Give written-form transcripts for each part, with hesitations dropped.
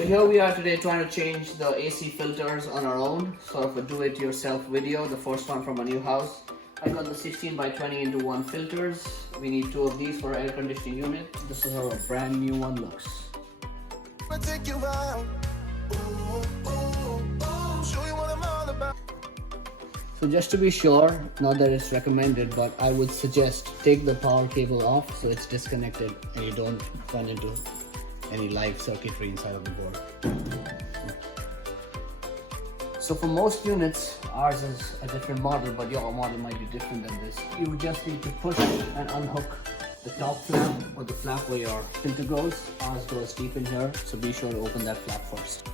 So here we are today trying to change the AC filters on our own, sort of a do-it-yourself video, the first one from a new house. I got the 16 by 20 into 1 filters. We need 2 of these for our air conditioning unit. This is how a brand new one looks. So just to be sure, not that it's recommended, but I would suggest take the power cable off so it's disconnected and you don't run into any live circuitry inside of the board. So for most units, ours is a different model, but your model might be different than this. You would just need to push and unhook the top flap or the flap where your filter goes. Ours goes deep in here, so be sure to open that flap first.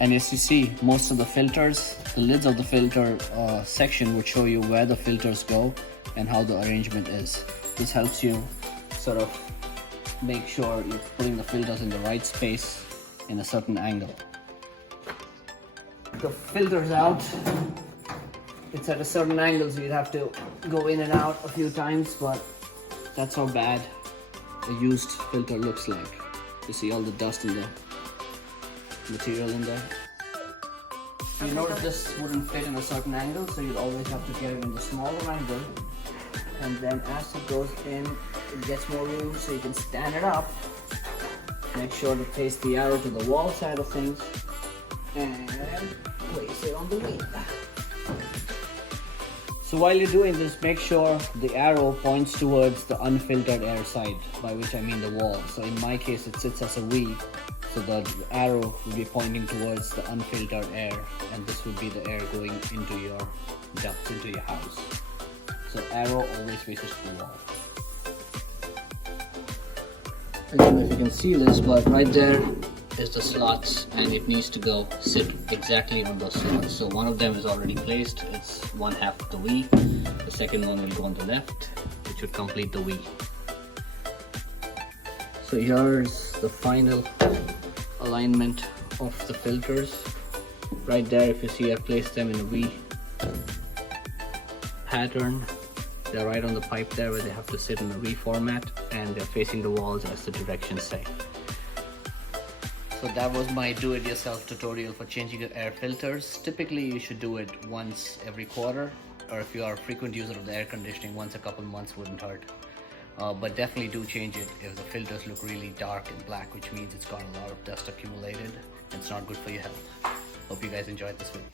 And as you see, most of the filters, the lids of the filter section would show you where the filters go and how the arrangement is. This helps you sort of make sure you're putting the filters in the right space in a certain angle. The filter's out. It's at a certain angle, so you'd have to go in and out a few times, but that's how bad a used filter looks like. You see all the dust in the material in there. You notice this wouldn't fit in a certain angle, so you'd always have to get it in the smaller angle, and then as it goes in, it gets more room so you can stand it up. Make sure to place the arrow to the wall side of things and place it on the wheel. So while you're doing this, make sure the arrow points towards the unfiltered air side, by which I mean the wall. So in my case, it sits as a V, so the arrow will be pointing towards the unfiltered air, and this would be the air going into your ducts, into your house. So arrow always faces the wall. I don't know if you can see this, but right there is the slots, and it needs to go sit exactly on those slots. So one of them is already placed, it's one half of the V. The second one will go on the left, which would complete the V. So here's the final alignment of the filters. Right there, if you see, I've placed them in a V pattern. They're right on the pipe there where they have to sit in a V format, and they're facing the walls as the directions say. So that was my do-it-yourself tutorial for changing your air filters. Typically you should do it once every quarter, or if you are a frequent user of the air conditioning, once a couple months wouldn't hurt. But definitely do change it if the filters look really dark and black, which means it's got a lot of dust accumulated. It's not good for your health. Hope you guys enjoyed this video.